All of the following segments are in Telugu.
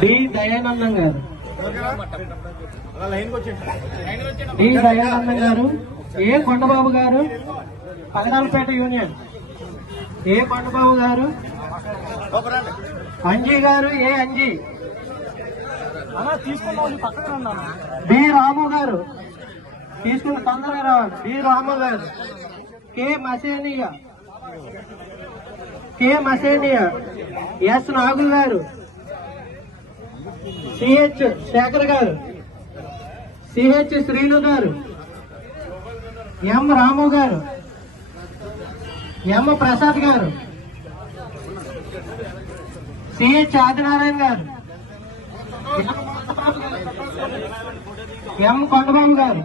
డి దయానందం గారు, డి దయానందం గారు, ఏ కొండబాబు గారు, పగడాలపేట యూనియన్, ఏ కొండబాబు గారు, అంజీ గారు, ఏ అంజీ, బి రాము గారు, తీసుకున్న తొందరగా రావాలి, బి రాము గారు, కే మసేనియా, ఎస్ నాగు గారు, సిహెచ్ శేఖర్ గారు, సిహెచ్ శ్రీను గారు, ఎం రాము గారు, ఎం ప్రసాద్ గారు, సిహెచ్ ఆదినారాయణ గారు, ఎం కొండబాబు గారు.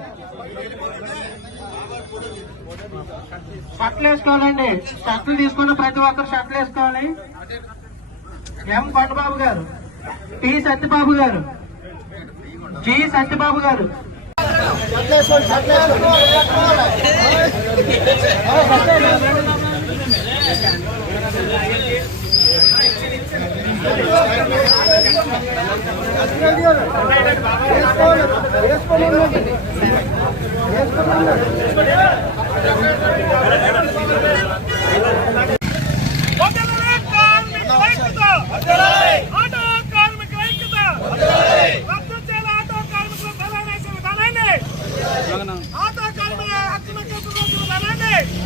షర్ట్లు వేసుకోవాలండి, షర్ట్లు తీసుకున్న ప్రతి ఒక్కరు షర్ట్లు వేసుకోవాలి. ఎం కొండబాబు గారు, టి సత్యబాబు గారు, జి సత్యబాబు గారు.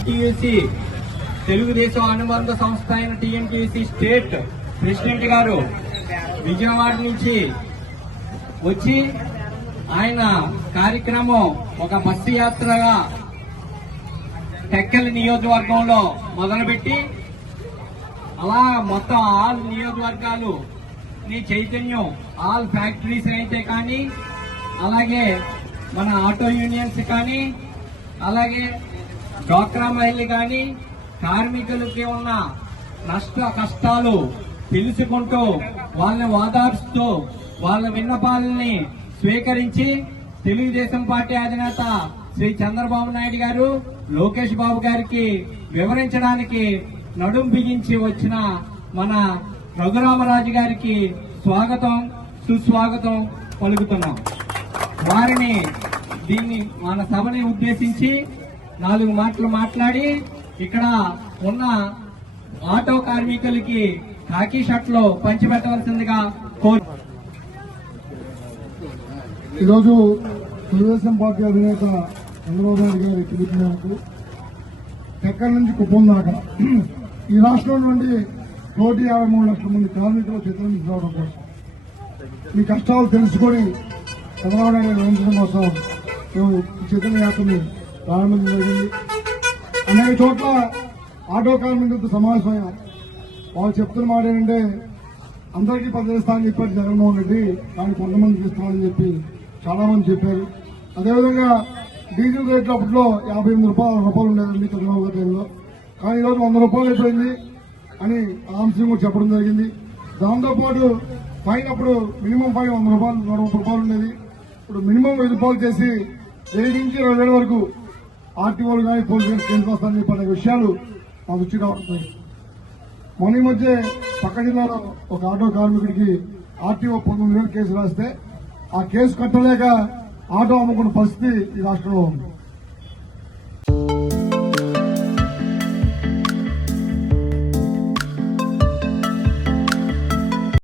టీయూసీ తెలుగుదేశం అనుబంధ సంస్థ అయిన టీఎంటీయూసీ స్టేట్ ప్రెసిడెంట్ గారు విజయవాడ నుంచి వచ్చి ఆయన కార్యక్రమం ఒక బస్సు యాత్రగా టెక్కలి నియోజకవర్గంలో మొదలుపెట్టి అలా మొత్తం ఆల్ నియోజకవర్గాలు చైతన్యం ఆల్ ఫ్యాక్టరీస్ అయితే కానీ, అలాగే మన ఆటో యూనియన్స్ కానీ, అలాగే డ్వాక్రా మహిళలు కానీ, కార్మికులకి ఉన్న కష్టాలు తెలుసుకుంటూ వాళ్ళని ఓదార్చుతూ వాళ్ళ విన్నపాలని స్వీకరించి తెలుగుదేశం పార్టీ అధినేత శ్రీ చంద్రబాబు నాయుడు గారు, లోకేష్ బాబు గారికి వివరించడానికి నడుం బిగించి వచ్చిన మన రఘురామరాజు గారికి స్వాగతం సుస్వాగతం పలుకుతున్నాం. వారిని మన సభని ఉద్దేశించి 4 మాటలు మాట్లాడి ఇక్కడ ఉన్న ఆటో కార్మికులకి కాకి షర్ట్లు పంచిపెట్టవలసిందిగా కోరు. ఈరోజు తెలుగుదేశం పార్టీ అధినేత చంద్రబాబు నాయుడు గారి పిలుపు మేరకు ఎక్కడి నుంచి కుప్పం దాకా ఈ రాష్ట్రం నుండి 153 లక్షల మంది కార్మికులు చైతన్యం రావడం కోసం, మీ కష్టాలు తెలుసుకొని చంద్రబాబు నాయుడు వివరించడం కోసం మేము ఈ చైతన్య యాత్రని ప్రారంభించడం జరిగింది. అనేక చోట్ల ఆటో కార్మికులతో సమావేశమయ్యాం. వాళ్ళు చెప్తున్న మాట ఏంటంటే, అందరికీ 10 స్థానం చెప్పారు జగన్మోహన్ రెడ్డి, కానీ కొంతమందికి ఇస్తామని చెప్పి చాలా మంది చెప్పారు. అదేవిధంగా డీజిల్ రేట్లు అప్పట్లో 58 రూపాయలు ఉండేదండి చంద్రబాబు గారి టైంలో, కానీ ఈరోజు 100 రూపాయలు అయిపోయింది అని ఆంశం కూడా చెప్పడం జరిగింది. దాంతోపాటు ఫైన్ అప్పుడు మినిమం ఫైన్ 100 రూపాయలు 130 రూపాయలు ఉండేది. ఇప్పుడు మినిమం 1000 రూపాయలు చేసి 1000 నుంచి 20,000 వరకు ఆర్టీఓలు కానీ పోలీసులు కేంద్ర వస్తారని చెప్పే విషయాలు మా దృష్టి రావడం. మొన్న మధ్య పక్క జిల్లాలో ఒక ఆటో కార్మికుడికి ఆర్టీఓ 19,000 కేసు రాస్తే ఆ కేసు కట్టలేక ఆటో అమ్ముకున్న పరిస్థితి ఈ రాష్ట్రంలో ఉంది.